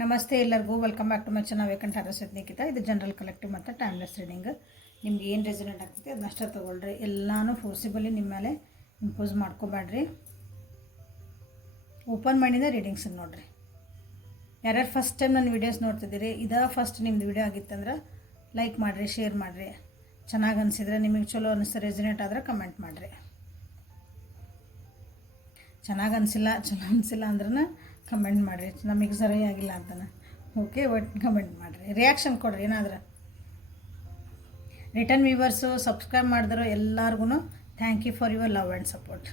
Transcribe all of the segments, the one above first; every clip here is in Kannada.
ನಮಸ್ತೆ ಎಲ್ಲರಿಗೂ welcome back to my channel ವೇಕಂಠ ನಿಖಿತ. ಇದು ಜನರಲ್ ಕಲೆಕ್ಟಿವ್ ಮತ್ತು ಟೈಮ್ಲೆಸ್ ರೀಡಿಂಗ್. ನಿಮ್ಗೆ ಏನು ರೆಸನೇಟ್ ಆಗ್ತೈತೆ ಅದನ್ನಷ್ಟೇ ತೊಗೊಳ್ರಿ. ಎಲ್ಲನೂ ಫೋರ್ಸಿಬಲಿ ನಿಮ್ಮ ಮೇಲೆ ಇಂಪೋಸ್ ಮಾಡ್ಕೋಬೇಡ್ರಿ. ಓಪನ್ ಮೈಂಡಿಂದ ರೀಡಿಂಗ್ಸ್ ನೋಡಿರಿ. ಯಾರ್ಯಾರು ಫಸ್ಟ್ ಟೈಮ್ ನನ್ನ ವೀಡಿಯೋಸ್ ನೋಡ್ತಿದ್ದೀರಿ, ಇದೇ ಫಸ್ಟ್ ನಿಮ್ಮದು ವೀಡಿಯೋ ಆಗಿತ್ತಂದ್ರೆ ಲೈಕ್ ಮಾಡಿರಿ, ಶೇರ್ ಮಾಡಿರಿ. ಚೆನ್ನಾಗಿ ಅನಿಸಿದ್ರೆ, ನಿಮಗೆ ಚಲೋ ಅನಿಸ್ತಾ ರೆಸನೇಟ್ ಆದರೆ ಕಮೆಂಟ್ ಮಾಡಿರಿ. ಚೆನ್ನಾಗಿ ಚಲೋ ಅನಿಸಿಲ್ಲ ಅಂದ್ರೆ ಕಮೆಂಟ್ ಮಾಡಿರಿ. ನಮಗೆ ಸರಿಯಾಗಿಲ್ಲ ಅಂತಾನೆ ಓಕೆ, ಒಟ್ಟು ಕಮೆಂಟ್ ಮಾಡಿರಿ, ರಿಯಾಕ್ಷನ್ ಕೊಡಿರಿ. ಏನಾದ್ರೆ ರಿಟರ್ನ್ ವ್ಯೂವರ್ಸು ಸಬ್ಸ್ಕ್ರೈಬ್ ಮಾಡಿದ್ರು ಎಲ್ಲರಿಗೂ thank you for your love and support.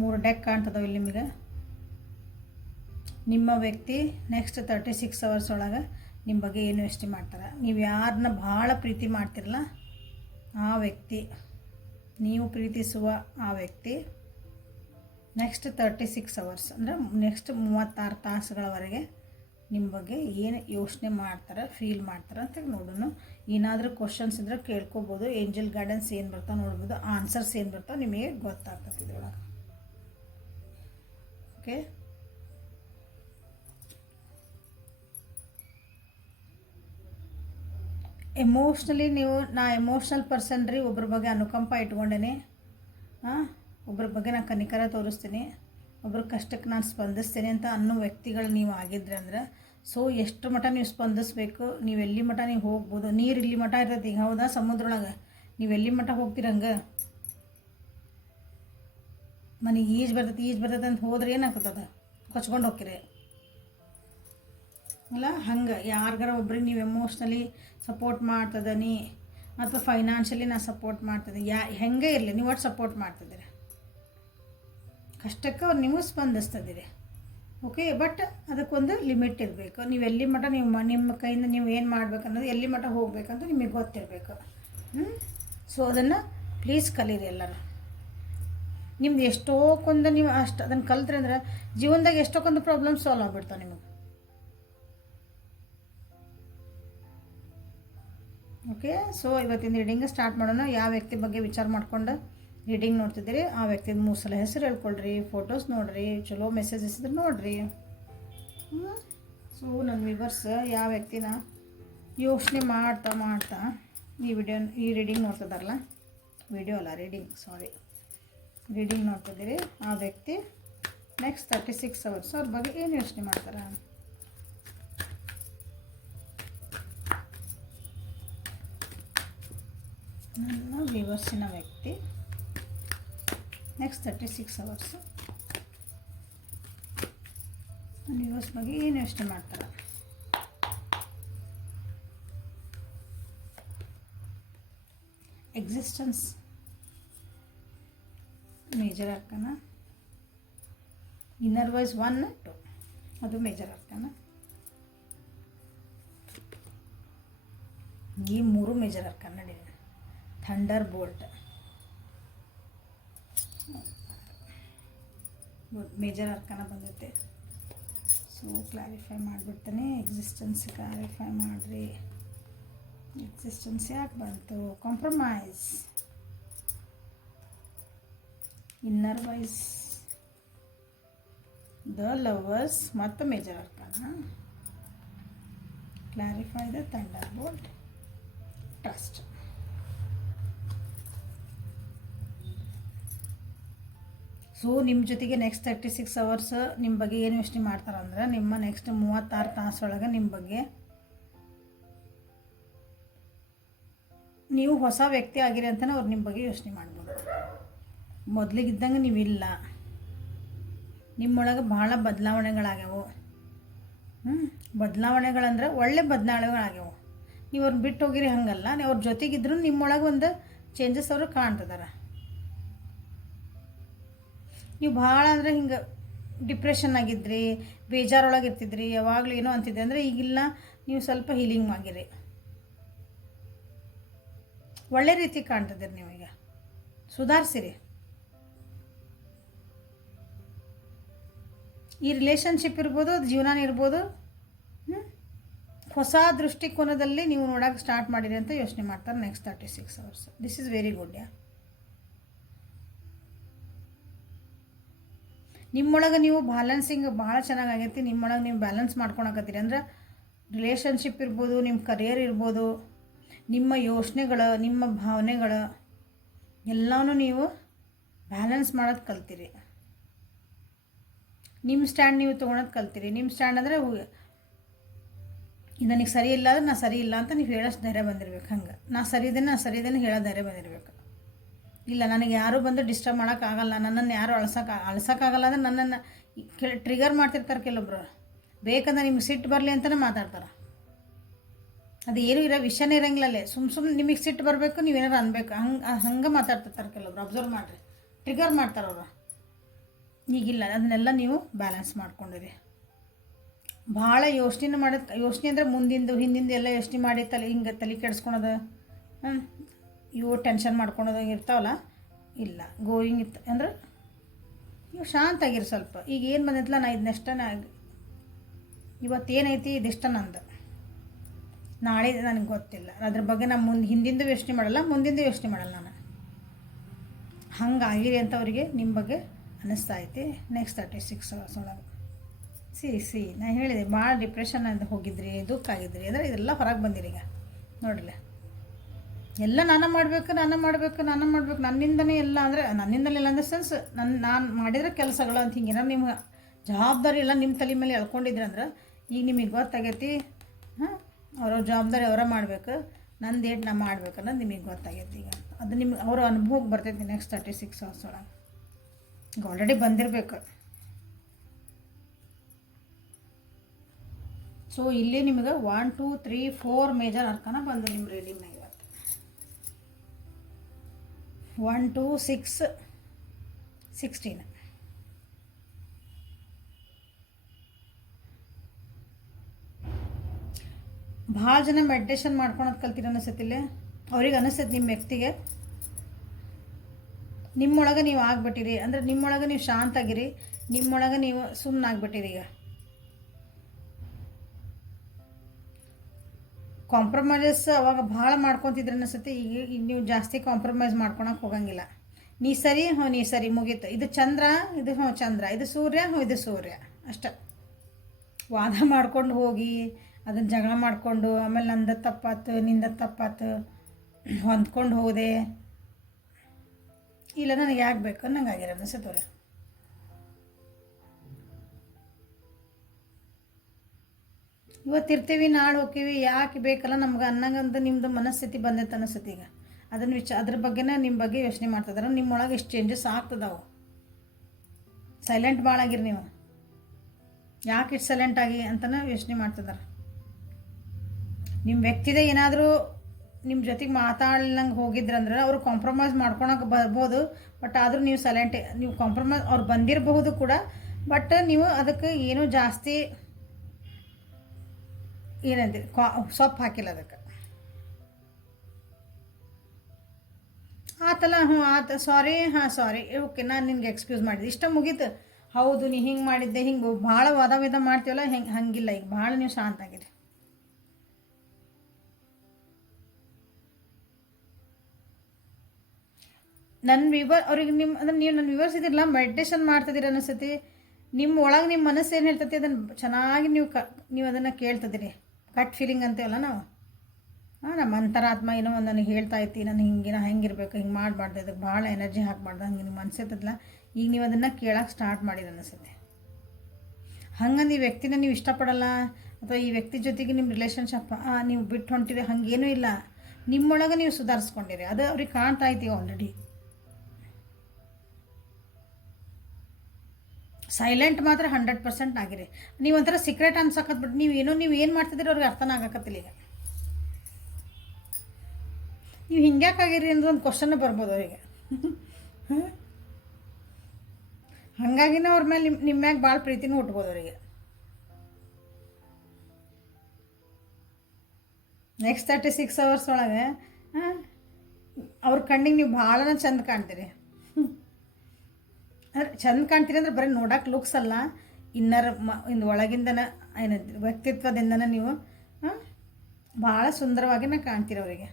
ಮೂರು ಡೆಕ್ ಕಾಣ್ತದವು ಇಲ್ಲಿ ನಿಮಗೆ. ನಿಮ್ಮ ವ್ಯಕ್ತಿ ನೆಕ್ಸ್ಟ್ 36 hours ಒಳಗೆ ನಿಮ್ಮ ಬಗ್ಗೆ ಏನು ಯೋಚನೆ ಮಾಡ್ತಾರೆ. ನೀವು ಯಾರನ್ನ ಭಾಳ ಪ್ರೀತಿ ಮಾಡ್ತಿರಲ್ಲ ಆ ವ್ಯಕ್ತಿ, ನೀವು ಪ್ರೀತಿಸುವ ಆ ವ್ಯಕ್ತಿ ನೆಕ್ಸ್ಟ್ 36 hours ಅಂದರೆ ನೆಕ್ಸ್ಟ್ 36 ತಾಸುಗಳವರೆಗೆ ನಿಮ್ಮ ಬಗ್ಗೆ ಏನು ಯೋಚನೆ ಮಾಡ್ತಾರೆ, ಫೀಲ್ ಮಾಡ್ತಾರೆ ಅಂತ ನೋಡೋಣ. ಏನಾದರೂ ಕ್ವಶನ್ಸ್ ಇದ್ದರೆ ಕೇಳ್ಕೊಬೋದು. ಏಂಜಲ್ ಗೈಡೆನ್ಸ್ ಏನು ಬರ್ತಾವೆ ನೋಡ್ಬೋದು, ಆನ್ಸರ್ಸ್ ಏನು ಬರ್ತಾವೆ ನಿಮಗೆ ಗೊತ್ತಾಗ್ತದೆ ಇದ್ರೊಳಗೆ. ಓಕೆ, ಎಮೋಷ್ನಲಿ ನಾ ಎಮೋಷ್ನಲ್ ಪರ್ಸನ್ ರೀ. ಒಬ್ರ ಬಗ್ಗೆ ಅನುಕಂಪ ಇಟ್ಕೊಂಡೇನೆ, ಒಬ್ರ ಬಗ್ಗೆ ನಾನು ಕನಿಕರ ತೋರಿಸ್ತೀನಿ, ಒಬ್ರ ಕಷ್ಟಕ್ಕೆ ನಾನು ಸ್ಪಂದಿಸ್ತೀನಿ ಅಂತ ಅನ್ನೋ ವ್ಯಕ್ತಿಗಳು ನೀವು ಆಗಿದ್ರಿ ಅಂದ್ರೆ, ಸೊ ಎಷ್ಟು ಮಟ್ಟ ನೀವು ಸ್ಪಂದಿಸ್ಬೇಕು, ನೀವು ಎಲ್ಲಿ ಮಟ್ಟ ನೀವು ಹೋಗ್ಬೋದು. ನೀರು ಇಲ್ಲಿ ಮಟ್ಟ ಇರ್ತೈತಿ, ಈಗ ಹೌದಾ, ಸಮುದ್ರೊಳಗೆ ನೀವು ಎಲ್ಲಿ ಮಟ್ಟ ಹೋಗ್ತೀರಂಗೆ. ಮನೆಗೆ ಈಜು ಬರ್ತೈತೆ ಅಂತ ಹೋದ್ರೆ ಏನಾಗ್ತದೆ, ಕೊಚ್ಕೊಂಡು ಹೋಗ್ತೀರಿ ಅಲ್ಲ. ಹಂಗೆ ಯಾರಿಗಾರ ಒಬ್ರಿಗೆ ನೀವು ಎಮೋಷ್ನಲಿ ಸಪೋರ್ಟ್ ಮಾಡ್ತದನಿ ಅಥವಾ ಫೈನಾನ್ಷಿಯಲಿ ನಾನು ಸಪೋರ್ಟ್ ಮಾಡ್ತದೆ, ಹೆಂಗೆ ಇರಲಿ ನೀವು ಒಟ್ಟು ಸಪೋರ್ಟ್ ಮಾಡ್ತಿದ್ದೀರಿ, ಕಷ್ಟಕ್ಕೆ ಅವ್ರು ನೀವು ಸ್ಪಂದಿಸ್ತಿದ್ದೀರಿ. ಓಕೆ, ಬಟ್ ಅದಕ್ಕೊಂದು ಲಿಮಿಟ್ ಇರಬೇಕು. ನೀವು ಎಲ್ಲಿ ಮಟ್ಟ ನಿಮ್ಮ ಕೈಯಿಂದ ನೀವು ಏನು ಮಾಡ್ಬೇಕು ಅನ್ನೋದು, ಎಲ್ಲಿ ಮಟ್ಟ ಹೋಗ್ಬೇಕಂತ ನಿಮಗೆ ಗೊತ್ತಿರಬೇಕು. ಸೊ ಅದನ್ನು ಪ್ಲೀಸ್ ಕಲೀರಿ ಎಲ್ಲರೂ. ನಿಮ್ದು ಎಷ್ಟೋಕೊಂದು ನೀವು ಅಷ್ಟು ಅದನ್ನು ಕಲ್ತ್ರಿ ಅಂದ್ರೆ ಜೀವನದಾಗ ಎಷ್ಟೊಂದು ಪ್ರಾಬ್ಲಮ್ ಸಾಲ್ವ್ ಆಗ್ಬಿಡ್ತಾವೆ ನಿಮಗೆ. ಓಕೆ, ಸೊ ಇವತ್ತಿನ ರೀಡಿಂಗ್ ಸ್ಟಾರ್ಟ್ ಮಾಡೋಣ. ಯಾವ ವ್ಯಕ್ತಿ ಬಗ್ಗೆ ವಿಚಾರ ಮಾಡ್ಕೊಂಡು ರೀಡಿಂಗ್ ನೋಡ್ತಿದ್ದೀರಿ ಆ ವ್ಯಕ್ತಿದ 3 ಸಲ ಹೆಸರು ಹೇಳ್ಕೊಳ್ರಿ, ಫೋಟೋಸ್ ನೋಡಿರಿ, ಚಲೋ ಮೆಸೇಜಸ್ ಇದ್ರೆ ನೋಡಿರಿ. ಸೊ ನನ್ನ ವ್ಯೂವರ್ಸ್ ಯಾವ ವ್ಯಕ್ತಿನ ಯೋಚನೆ ಮಾಡ್ತಾ ಈ ರೀಡಿಂಗ್ ನೋಡ್ತಿದ್ದಾರಲ್ಲ, ವಿಡಿಯೋ ಅಲ್ಲ ರೀಡಿಂಗ್ ನೋಡ್ತಿದ್ದೀರಿ ಆ ವ್ಯಕ್ತಿ ನೆಕ್ಸ್ಟ್ 36 hours ಅವ್ರ ಬಗ್ಗೆ ಏನು ಯೋಚನೆ ಮಾಡ್ತಾರೆ. ನನ್ನ ವ್ಯೂವರ್ಸಿನ ವ್ಯಕ್ತಿ ನೆಕ್ಸ್ಟ್ 36 hours ನನ್ನ ವ್ಯೂವರ್ಸ್ ಬಗ್ಗೆ ಏನು ಯೋಚನೆ ಮಾಡ್ತಾರೆ. ಎಕ್ಸಿಸ್ಟೆನ್ಸ್ ಮೇಜರ್ ಅರ್ಕಾನ, ಇನ್ನರ್ ವೈಸ್ 1 2 ಅದು ಮೇಜರ್ ಅರ್ಕಾನ. ಈ 3 ಮೇಜರ್ ಅರ್ಕಾನ ನಡೀಲಿ. ಥಂಡರ್ ಬೋಲ್ಟ್ ಮೇಜರ್ ಅರ್ಕಾನ ಬಂದೈತೆ. ಸೊ ಕ್ಲಾರಿಫೈ ಮಾಡಿಬಿಡ್ತಾನೆ. ಎಕ್ಸಿಸ್ಟೆನ್ಸ್ ಕ್ಲಾರಿಫೈ ಮಾಡಿರಿ. ಎಕ್ಸಿಸ್ಟೆನ್ಸ್ ಯಾಕೆ ಬಂತು? Compromise, inner voice, the lovers ಮತ್ತು major arcana. Clarify the thunder bolt, trust. So ನಿಮ್ಮ ಜೊತೆಗೆ ನೆಕ್ಸ್ಟ್ 36 hours ನಿಮ್ಮ ಬಗ್ಗೆ ಏನು ಯೋಚನೆ ಮಾಡ್ತಾರಂದ್ರೆ, ನಿಮ್ಮ ನೆಕ್ಸ್ಟ್ 36 ತಾಸೊಳಗೆ ನಿಮ್ಮ ಬಗ್ಗೆ ನೀವು ಹೊಸ ವ್ಯಕ್ತಿ ಆಗಿರಿ ಅಂತಲೇ ಅವ್ರು ನಿಮ್ಮ ಬಗ್ಗೆ ಯೋಚನೆ ಮಾಡ್ಬೋದು. ಮೊದಲಿಗಿದ್ದಂಗೆ ನೀವಿಲ್ಲ, ನಿಮ್ಮೊಳಗೆ ಭಾಳ ಬದಲಾವಣೆಗಳಾಗ್ಯಾವು. ಬದಲಾವಣೆಗಳಂದ್ರೆ ಒಳ್ಳೆ ಬದಲಾವಣೆಗಳಾಗ್ಯಾವು. ನೀವು ಅವ್ರನ್ನ ಬಿಟ್ಟು ಹೋಗಿರಿ ಹಂಗಲ್ಲ, ನೀವು ಅವ್ರ ಜೊತೆಗಿದ್ರು ನಿಮ್ಮೊಳಗೆ ಒಂದು ಚೇಂಜಸ್ ಅವರು ಕಾಣ್ತಿದ್ದಾರೆ. ನೀವು ಭಾಳ ಅಂದರೆ ಹಿಂಗೆ ಡಿಪ್ರೆಷನ್ ಆಗಿದ್ರಿ, ಬೇಜಾರೊಳಗೆ ಇರ್ತಿದ್ರಿ, ಯಾವಾಗಲೂ ಏನೋ ಅಂತಿದ್ರಿ ಅಂದರೆ ಈಗಿಲ್ಲ, ನೀವು ಸ್ವಲ್ಪ ಹೀಲಿಂಗ್ ಆಗಿರಿ, ಒಳ್ಳೆ ರೀತಿ ಕಾಣ್ತಿದ್ದೀರಿ. ನೀವೀಗ ಸುಧಾರಿಸಿರಿ. ಈ ರಿಲೇಷನ್ಶಿಪ್ ಇರ್ಬೋದು, ಜೀವನ ಇರ್ಬೋದು, ಹೊಸ ದೃಷ್ಟಿಕೋನದಲ್ಲಿ ನೀವು ನೋಡೋಕೆ ಸ್ಟಾರ್ಟ್ ಮಾಡಿರಿ ಅಂತ ಯೋಚನೆ ಮಾಡ್ತಾರೆ next 36 hours. This is very good. ನಿಮ್ಮೊಳಗೆ ನೀವು ಬ್ಯಾಲೆನ್ಸಿಂಗ್ ಭಾಳ ಚೆನ್ನಾಗೈತಿ. ನಿಮ್ಮೊಳಗೆ ನೀವು ಬ್ಯಾಲೆನ್ಸ್ ಮಾಡ್ಕೊಳಕತ್ತೀರಿ ಅಂದ್ರೆ ರಿಲೇಷನ್ಶಿಪ್ ಇರ್ಬೋದು, ನಿಮ್ಮ ಕರಿಯರ್ ಇರ್ಬೋದು, ನಿಮ್ಮ ಯೋಚನೆಗಳು, ನಿಮ್ಮ ಭಾವನೆಗಳು ಎಲ್ಲವೂ ನೀವು ಬ್ಯಾಲೆನ್ಸ್ ಮಾಡೋದು ಕಲ್ತೀರಿ. ನಿಮ್ಮ ಸ್ಟ್ಯಾಂಡ್ ನೀವು ತೊಗೊಳೋದು ಕಲ್ತೀರಿ. ನಿಮ್ಮ ಸ್ಟ್ಯಾಂಡ್ ಅಂದರೆ ನನಗೆ ಸರಿ ಇಲ್ಲ ಅಂದ್ರೆ ನಾ ಸರಿ ಇಲ್ಲ ಅಂತ ನೀವು ಹೇಳೋಷ್ಟು ಧೈರ್ಯ ಬಂದಿರ್ಬೇಕು. ಹಂಗೆ ನಾ ಸರಿ ಇದ್ದೇನೆ ಹೇಳೋ ಧೈರ್ಯ ಬಂದಿರಬೇಕು. ಇಲ್ಲ ನನಗೆ ಯಾರೂ ಬಂದು ಡಿಸ್ಟರ್ಬ್ ಮಾಡೋಕ್ಕಾಗಲ್ಲ, ನನ್ನನ್ನು ಯಾರು ಅಳ್ಸೋಕ್ಕಾಗಲ್ಲ ಅಂದರೆ ನನ್ನನ್ನು ಟ್ರಿಗರ್ ಮಾಡ್ತಿರ್ತಾರೆ ಕೆಲವೊಬ್ರು. ಬೇಕಂದ್ರೆ ನಿಮ್ಗೆ ಸಿಟ್ಟು ಬರಲಿ ಅಂತಲೇ ಮಾತಾಡ್ತಾರೆ. ಅದು ಏನೂ ವಿಷಯನೇ ಇರೋಂಗಿಲ್ಲಲ್ಲೇ. ಸುಮ್ಮನೆ ನಿಮಗೆ ಸಿಟ್ಟು ಬರಬೇಕು, ನೀವೇನಾರು ಅನ್ಬೇಕು, ಹಂಗೆ ಮಾತಾಡ್ತಿರ್ತಾರೆ ಕೆಲವೊಬ್ರು. ಅಬ್ಸರ್ವ್ ಮಾಡಿರಿ, ಟ್ರಿಗರ್ ಮಾಡ್ತಾರೆ ಅವರು. ಈಗಿಲ್ಲ, ಅದನ್ನೆಲ್ಲ ನೀವು ಬ್ಯಾಲೆನ್ಸ್ ಮಾಡ್ಕೊಂಡಿರಿ. ಭಾಳ ಯೋಚನೆ ಯೋಚನೆ ಅಂದರೆ ಮುಂದಿಂದು ಹಿಂದಿಂದು ಎಲ್ಲ ಯೋಚನೆ ಮಾಡಿ ಹಿಂಗೆ ತಲೆ ಕೆಡಿಸ್ಕೊಳೋದು, ಇವು ಟೆನ್ಷನ್ ಮಾಡ್ಕೊಳೋದು ಇರ್ತಾವಲ್ಲ, ಇಲ್ಲ. ಗೋಯಿಂಗ್ ಇತ್ತು ಅಂದ್ರೆ ನೀವು ಶಾಂತಾಗಿರಿ ಸ್ವಲ್ಪ. ಈಗ ಏನು ಬಂದೈತಲ್ಲ, ನಾ ಇದನ್ನೆಷ್ಟನ ಇವತ್ತೇನೈತಿ ಇದಿಷ್ಟ ನಂದು, ನಾಳೆ ನನಗೆ ಗೊತ್ತಿಲ್ಲ, ಅದ್ರ ಬಗ್ಗೆ ನಾನು ಹಿಂದಿಂದು ಯೋಚನೆ ಮಾಡಲ್ಲ, ಮುಂದಿಂದು ಯೋಚನೆ ಮಾಡಲ್ಲ ನಾನು. ಹಂಗಾಗಿರಿ ಅಂತ ಅವರಿಗೆ ನಿಮ್ಮ ಬಗ್ಗೆ ಅನ್ನಿಸ್ತಾ ಐತಿ. ನೆಕ್ಸ್ಟ್ 36 hours ಒಳಗೆ ನಾನು ಹೇಳಿದೆ, ಭಾಳ ಡಿಪ್ರೆಷನ್ ಅಂತ ಹೋಗಿದ್ರಿ, ದುಃಖ ಆಗಿದ್ರಿ ಅಂದರೆ ಇದೆಲ್ಲ ಹೊರಗೆ ಬಂದಿರಿ. ಈಗ ನೋಡಿಲ್ಲ, ಎಲ್ಲ ನಾನು ಮಾಡಬೇಕು, ನನ್ನಿಂದನೇ ಎಲ್ಲ ಅಂದರೆ ನನ್ನಿಂದಲೇ ಇಲ್ಲ ಅಂದರೆ ಸೆನ್ಸ್ ನಾನು ಮಾಡಿದ್ರೆ ಕೆಲಸಗಳು ಅಂತ ಹಿಂಗೇನಾರು ನಿಮ್ಮ ಜವಾಬ್ದಾರಿ ಎಲ್ಲ ನಿಮ್ಮ ತಲೆ ಮೇಲೆ ಎಳ್ಕೊಂಡಿದ್ರಿ ಅಂದ್ರೆ ಈಗ ನಿಮಗೆ ಗೊತ್ತಾಗೈತಿ. ಅವರ ಜವಾಬ್ದಾರಿ ಅವರ ಮಾಡಬೇಕು, ನಂದು ಏಟ್ ನಾ ಮಾಡ್ಬೇಕು ಅನ್ನೋದು ನಿಮಗೆ ಗೊತ್ತಾಗೈತಿ. ಈಗ ಅದು ನಿಮ್ಗೆ ಅವರ ಅನುಭವಕ್ಕೆ ಬರ್ತೈತಿ ನೆಕ್ಸ್ಟ್ 36 hours ಒಳಗೆ. ಈಗ ಆಲ್ರೆಡಿ ಬಂದಿರಬೇಕು. ಸೊ ಇಲ್ಲಿ ನಿಮಗೆ 1 2 3 4 ಮೇಜರ್ ಅರ್ಕನ ಬಂದು ನಿಮ್ಮ ರೀಡಿಂಗ್ನಾಗ ಇವತ್ತು 1 2 6 16. ಭಾಳ ಜನ ಮೆಡಿಟೇಷನ್ ಮಾಡ್ಕೊಳೋದು ಕಲ್ತಿರ ಅನಿಸತ್ತಿಲ್ಲ. ಅವ್ರಿಗೆ ಅನಿಸ್ತೈತೆ ನಿಮ್ಮ ವ್ಯಕ್ತಿಗೆ ನಿಮ್ಮೊಳಗೆ ನೀವು ಆಗ್ಬಿಟ್ಟಿರಿ ಅಂದರೆ ನಿಮ್ಮೊಳಗೆ ನೀವು ಶಾಂತಾಗಿರಿ, ನಿಮ್ಮೊಳಗೆ ನೀವು ಸುಮ್ಮನಾಗ್ಬಿಟ್ಟಿರಿ. ಈಗ ಕಾಂಪ್ರಮೈಸಸ್ ಅವಾಗ ಭಾಳ ಮಾಡ್ಕೊತಿದ್ರೆ ಅನಿಸುತ್ತೆ. ಈಗ ನೀವು ಜಾಸ್ತಿ ಕಾಂಪ್ರಮೈಸ್ ಮಾಡ್ಕೊಳಕ್ಕೆ ಹೋಗಂಗಿಲ್ಲ. ನೀ ಸರಿ, ನೀ ಸರಿ, ಮುಗೀತು. ಇದು ಚಂದ್ರ, ಇದು ಚಂದ್ರ, ಇದು ಸೂರ್ಯ, ಇದು ಸೂರ್ಯ ಅಷ್ಟೆ. ವಾದ ಮಾಡ್ಕೊಂಡು ಹೋಗಿ ಅದನ್ನು ಜಗಳ ಮಾಡಿಕೊಂಡು ಆಮೇಲೆ ನಂದು ತಪ್ಪಾತು, ನಿಂದ ತಪ್ಪಾತು, ಹೊಂದ್ಕೊಂಡು ಹೋದೆ, ಇಲ್ಲ ನನಗೆ ಯಾಕೆ ಬೇಕು ಅನ್ನಂಗೆ ಆಗ್ಯಾರ ಅನಿಸುತ್ತವ್ರೆ. ಇವತ್ತಿರ್ತೀವಿ, ನಾಳೆ ಹೋಗ್ತೀವಿ, ಯಾಕೆ ಬೇಕಲ್ಲ ನಮ್ಗೆ ಅನ್ನಂಗಂತ ನಿಮ್ಮದು ಮನಸ್ಥಿತಿ ಬಂದೈತೆ ಅನಿಸುತ್ತೆ. ಈಗ ಅದನ್ನು ಅದ್ರ ಬಗ್ಗೆನೇ ನಿಮ್ಮ ಬಗ್ಗೆ ಯೋಚನೆ ಮಾಡ್ತಿದಾರೆ. ನಿಮ್ಮೊಳಗೆ ಎಷ್ಟು ಚೇಂಜಸ್ ಆಗ್ತದಾವು. ಸೈಲೆಂಟ್ ಭಾಳ ಆಗಿರಿ ನೀವು. ಯಾಕೆ ಇಷ್ಟು ಸೈಲೆಂಟ್ ಆಗಿ ಅಂತಲೇ ಯೋಚನೆ ಮಾಡ್ತಿದ್ದಾರೆ. ನಿಮ್ಮ ವ್ಯಕ್ತಿದೇ ಏನಾದರೂ ನಿಮ್ಮ ಜೊತೆಗೆ ಮಾತಾಡ್ಲಂಗೆ ಹೋಗಿದ್ರಂದ್ರೆ ಅವರು ಕಾಂಪ್ರಮೈಸ್ ಮಾಡ್ಕೊಳಕ್ಕೆ ಬರ್ಬೋದು. ಬಟ್ ಆದರೂ ನೀವು ಸೈಲೆಂಟೇ. ನೀವು ಕಾಂಪ್ರಮೈಸ್ ಅವ್ರು ಬಂದಿರಬಹುದು ಕೂಡ, ಬಟ್ ನೀವು ಅದಕ್ಕೆ ಏನೂ ಜಾಸ್ತಿ ಏನಂತೀರಿ ಸೊಪ್ಪು ಹಾಕಿಲ್ಲ ಅದಕ್ಕೆ. ಆತಲ್ಲ, ಆತ ಸಾರಿ, ಸಾರಿ, ಓಕೆ, ನಾನು ನಿನ್ಗೆ ಎಕ್ಸ್ಕ್ಯೂಸ್ ಮಾಡಿದೆ, ಇಷ್ಟ ಮುಗೀತು. ಹೌದು ನೀ ಹಿಂಗೆ ಮಾಡಿದ್ದೆ, ಹಿಂಗೆ ಭಾಳ ವಾದ ಮಾಡ್ತೀವಲ್ಲ, ಹಂಗಿಲ್ಲ. ಈಗ ಭಾಳ ನೀವು ಶಾಂತ ಆಗಿದೆ. ಅವ್ರಿಗೆ ನಿಮ್ಮ ಅಂದ್ರೆ ನೀವು ನನ್ನ ವಿವರಿಸಿದಿರಲ್ಲ, ಮೆಡಿಟೇಷನ್ ಮಾಡ್ತಿದ್ದೀರ ಅನಿಸ್ತೈತಿ. ನಿಮ್ಮ ಒಳಗೆ ನಿಮ್ಮ ಮನಸ್ಸು ಏನು ಹೇಳ್ತೈತಿ ಅದನ್ನು ಚೆನ್ನಾಗಿ ನೀವು ಅದನ್ನು ಕೇಳ್ತಿದ್ದೀರಿ. ಕಟ್ ಫೀಲಿಂಗ್ ಅಂತೀವಲ್ಲ ನಾವು, ನಮ್ಮ ಅಂತರಾತ್ಮ ಏನೋ ಒಂದು ನನಗೆ ಹೇಳ್ತಾ ಐತಿ, ನಾನು ಹೆಂಗಿರ್ಬೇಕು, ಹಿಂಗೆ ಮಾಡಬಾರ್ದು, ಅದಕ್ಕೆ ಭಾಳ ಎನರ್ಜಿ ಹಾಕಬಾರ್ದು, ಹಂಗೆ ನಿಮ್ಮ ಮನಸ್ಸಿರ್ತದಲ್ಲ. ಈಗ ನೀವು ಅದನ್ನು ಕೇಳೋಕೆ ಸ್ಟಾರ್ಟ್ ಮಾಡಿದ ಅನಿಸುತ್ತೆ. ಹಂಗಂದು ಈ ವ್ಯಕ್ತಿನ ನೀವು ಇಷ್ಟಪಡಲ್ಲ ಅಥವಾ ಈ ವ್ಯಕ್ತಿ ಜೊತೆಗೆ ನಿಮ್ಮ ರಿಲೇಷನ್ಶಿಪ್ ನೀವು ಬಿಟ್ಟು ಹೊಂಟಿರಿ, ಹಂಗೇನೂ ಇಲ್ಲ. ನಿಮ್ಮೊಳಗೆ ನೀವು ಸುಧಾರಿಸ್ಕೊಂಡಿರಿ, ಅದು ಅವ್ರಿಗೆ ಕಾಣ್ತಾ ಐತಿ ಆಲ್ರೆಡಿ. ಸೈಲೆಂಟ್ ಮಾತ್ರ 100% ಆಗಿರಿ. ನೀವು ಒಂಥರ ಸೀಕ್ರೆಟ್ ಅನ್ಸಕತ್ಬಿಟ್ಟು ನೀವು ಏನು ಮಾಡ್ತಿದ್ದೀರಿ ಅವ್ರಿಗೆ ಅರ್ಥನ ಆಗಕತ್ತಿಲ್ಲ. ಈಗ ನೀವು ಹಿಂಗ್ಯಾಕಾಗಿರಿ ಅಂದ್ರೆ ಒಂದು ಕ್ವಶನ್ ಬರ್ಬೋದು ಅವರಿಗೆ. ಹಾಗಾಗಿನೇ ಅವ್ರ ಮೇಲೆ ನಿಮ್ಮ ಮ್ಯಾಗ ಭಾಳ ಪ್ರೀತಿನೂ ಹುಟ್ಬೋದು ಅವರಿಗೆ. ನೆಕ್ಸ್ಟ್ 36 hours ಒಳಗೆ ಅವ್ರ ಕಣ್ಣಿಗೆ ನೀವು ಭಾಳ ಚಂದ ಕಾಣ್ತೀರಿ. ಅಂದ್ರೆ ಚಂದ ಕಾಣ್ತೀರಿ ಅಂದ್ರೆ ಬರೀ ನೋಡೋಕೆ ಲುಕ್ಸ್ ಅಲ್ಲ, ಇಂದು ಒಳಗಿಂದನ ಏನಂತೀರಿ ವ್ಯಕ್ತಿತ್ವದಿಂದನೇ ನೀವು ಭಾಳ ಸುಂದರವಾಗಿನ ಕಾಣ್ತೀರಿ ಅವರಿಗೆ.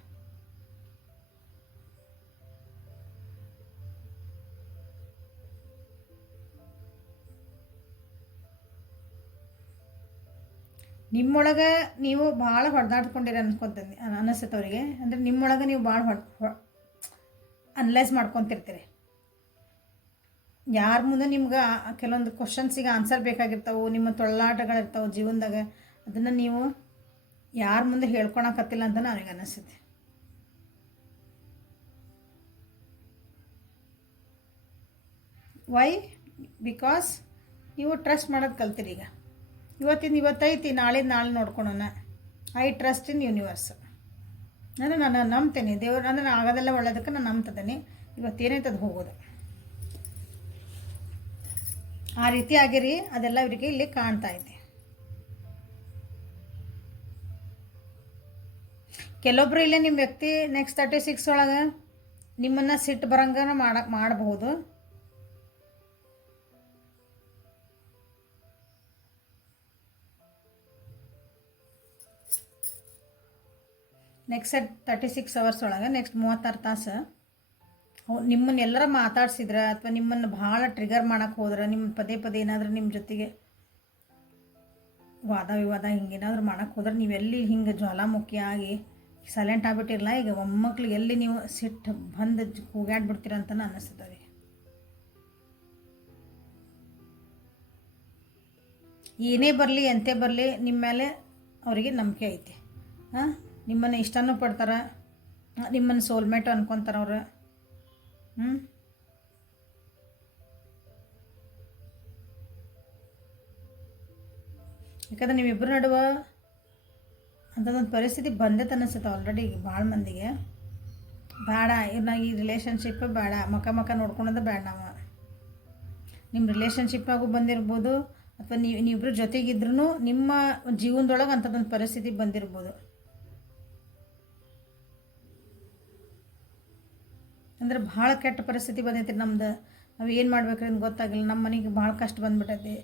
ನಿಮ್ಮೊಳಗೆ ನೀವು ಭಾಳ ಹೊಡೆದಾಡ್ಕೊಂಡಿರಿ ಅನಿಸುತ್ತೆ ಅವರಿಗೆ. ಅಂದರೆ ನಿಮ್ಮೊಳಗೆ ನೀವು ಭಾಳ ಅನಲೈಸ್ ಮಾಡ್ಕೊತಿರ್ತೀರಿ. ಯಾರ ಮುಂದೆ ನಿಮ್ಗೆ ಕೆಲವೊಂದು ಕ್ವಶನ್ಸಿಗೆ ಆನ್ಸರ್ ಬೇಕಾಗಿರ್ತಾವೆ, ನಿಮ್ಮ ತೊಳ್ಳಾಟಗಳಿರ್ತಾವೆ ಜೀವನದಾಗ. ಅದನ್ನು ನೀವು ಯಾರ ಮುಂದೆ ಹೇಳ್ಕೊಳಕತ್ತಿಲ್ಲ ಅಂತ ನನಗೆ ಅನಿಸುತ್ತೆ. ವೈ? ಬಿಕಾಸ್ ನೀವು ಟ್ರಸ್ಟ್ ಮಾಡೋದು ಕಲ್ತಿರಿ. ಈಗ ಇವತ್ತೈತಿ, ನಾಳೆ ನೋಡ್ಕೊಳೋಣ. I trust in universe. ನಾನು ನಂಬ್ತೇನೆ ದೇವ್ರು. ನಾನು ಆಗೋದೆಲ್ಲ ಒಳ್ಳೇದಕ್ಕೆ ನಾನು ನಂಬ್ತಿದ್ದೀನಿ. ಇವತ್ತೇನೈತೆ ಅದು ಹೋಗೋದು. ಆ ರೀತಿ ಆಗಿರಿ. ಅದೆಲ್ಲ ಇವರಿಗೆ ಇಲ್ಲಿ ಕಾಣ್ತಾ ಇದೆ. ಕೆಲವೊಬ್ರು ಇಲ್ಲೇ ನಿಮ್ಮ ವ್ಯಕ್ತಿ ನೆಕ್ಸ್ಟ್ 36 ಒಳಗೆ ನಿಮ್ಮನ್ನು ಸಿಟ್ಟು ಬರಂಗನ ಮಾಡಬಹುದು. ನೆಕ್ಸ್ಟ್ 36 ಅವರ್ಸ್ ಒಳಗೆ, ನೆಕ್ಸ್ಟ್ 36 ತಾಸು ನಿಮ್ಮನ್ನು ಎಲ್ಲರ ಮಾತಾಡ್ಸಿದ್ರೆ ಅಥವಾ ನಿಮ್ಮನ್ನು ಭಾಳ ಟ್ರಿಗರ್ ಮಾಡೋಕ್ಕೆ ಹೋದ್ರೆ, ನಿಮ್ಮ ಪದೇ ಏನಾದರೂ ನಿಮ್ಮ ಜೊತೆಗೆ ವಾದ ವಿವಾದ ಹಿಂಗೇನಾದರೂ ಮಾಡೋಕ್ಕೆ ಹೋದ್ರೆ, ನೀವೆಲ್ಲಿ ಹಿಂಗೆ ಜ್ವಾಲಾಮುಖಿ ಆಗಿ ಸೈಲೆಂಟ್ ಆಗಿಬಿಟ್ಟಿರಲ್ಲ. ಈಗ ಮೊಮ್ಮಕ್ಳಿಗೆ ಎಲ್ಲಿ ನೀವು ಸಿಟ್ಟು ಬಂದು ಕೂಗಾಡ್ಬಿಡ್ತೀರ ಅಂತ ಅನ್ನಿಸ್ತದೆ. ಏನೇ ಬರಲಿ ಎಂತೆ ಬರಲಿ ನಿಮ್ಮ ಮೇಲೆ ಅವರಿಗೆ ನಂಬಿಕೆ ಐತಿ. ನಿಮ್ಮನ್ನು ಇಷ್ಟನೂ ಪಡ್ತಾರೆ, ನಿಮ್ಮನ್ನು ಸೋಲ್ಮೇಟು ಅನ್ಕೊತಾರೆ ಅವ್ರು. ಯಾಕಂದ್ರೆ ನೀವಿಬ್ಬರು ನಡುವೆ ಅಂಥದ್ದೊಂದು ಪರಿಸ್ಥಿತಿ ಬಂದೈತೆ ಅನ್ನಿಸುತ್ತೆ ಆಲ್ರೆಡಿ ಭಾಳ ಮಂದಿಗೆ. ಬೇಡ ಈ ರಿಲೇಷನ್ಶಿಪ್ ಬೇಡ, ಮಕ ನೋಡ್ಕೊಳೋದು ಬೇಡ. ನಾವು ನಿಮ್ಮ ರಿಲೇಷನ್ಶಿಪ್ಪಾಗೂ ಬಂದಿರ್ಬೋದು, ಅಥವಾ ನೀವಿಬ್ಬರು ಜೊತೆಗಿದ್ರೂ ನಿಮ್ಮ ಜೀವನದೊಳಗೆ ಅಂಥದ್ದೊಂದು ಪರಿಸ್ಥಿತಿ ಬಂದಿರ್ಬೋದು. ಅಂದರೆ ಭಾಳ ಕೆಟ್ಟ ಪರಿಸ್ಥಿತಿ ಬಂದೈತಿ ನಮ್ದು. ನಾವು ಏನು ಮಾಡ್ಬೇಕ್ರಿ ಅಂತ ಗೊತ್ತಾಗಿಲ್ಲ. ನಮ್ಮ ಮನೆಗೆ ಭಾಳ ಕಷ್ಟ ಬಂದುಬಿಟ್ಟೈತಿ,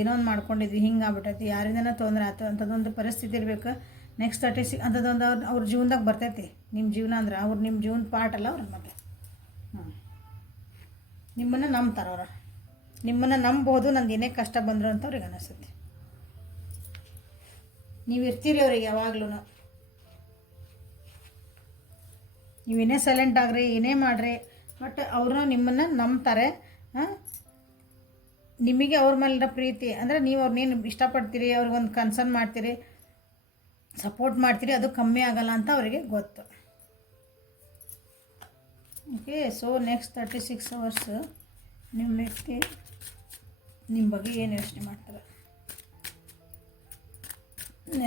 ಏನೋ ಒಂದು ಮಾಡ್ಕೊಂಡಿದ್ವಿ, ಹಿಂಗೆ ಆಗ್ಬಿಟ್ಟೈತಿ, ಯಾರಿಂದನೋ ತೊಂದರೆ ಆಯ್ತು ಅಂಥದ್ದೊಂದು ಪರಿಸ್ಥಿತಿ ಇರಬೇಕು. ನೆಕ್ಸ್ಟ್ 36 ಅಂಥದ್ದೊಂದು ಅವ್ರ ಜೀವನದಾಗ ಬರ್ತೈತಿ. ನಿಮ್ಮ ಜೀವನ ಅಂದ್ರೆ ಅವ್ರು ನಿಮ್ಮ ಜೀವನ ಪಾರ್ಟ್ ಅಲ್ಲ ಅವ್ರಿಗೆ. ಮತ್ತೆ ನಿಮ್ಮನ್ನು ನಂಬ್ತಾರೆ ಅವ್ರು. ನಿಮ್ಮನ್ನು ನಂಬೋದು, ನಂದು ಏನೇ ಕಷ್ಟ ಬಂದರು ಅಂತ ಅವ್ರಿಗೆ ಅನಿಸುತ್ತೆ. ನೀವು ಇರ್ತೀರಿ ಅವ್ರಿಗೆ ಯಾವಾಗ್ಲೂ. ನೀವೇನೇ ಸೈಲೆಂಟ್ ಆಗ್ರಿ, ಏನೇ ಮಾಡಿರಿ, ಬಟ್ ಅವರು ನಿಮ್ಮನ್ನು ನಂಬ್ತಾರೆ. ನಿಮಗೆ ಅವ್ರ ಮೇಲಿರೋ ಪ್ರೀತಿ ಅಂದರೆ ನೀವು ಅವ್ರನ್ನೇನು ಇಷ್ಟಪಡ್ತೀರಿ, ಅವ್ರಿಗೊಂದು ಕನ್ಸರ್ನ್ ಮಾಡ್ತೀರಿ, ಸಪೋರ್ಟ್ ಮಾಡ್ತೀರಿ, ಅದು ಕಮ್ಮಿ ಆಗಲ್ಲ ಅಂತ ಅವರಿಗೆ ಗೊತ್ತು. ಓಕೆ. ಸೊ ನೆಕ್ಸ್ಟ್ 36 ಅವರ್ಸ್ ನಿಮ್ಮ ವ್ಯಕ್ತಿ ನಿಮ್ಮ ಬಗ್ಗೆ ಏನು ಯೋಚನೆ ಮಾಡ್ತಾರೆ?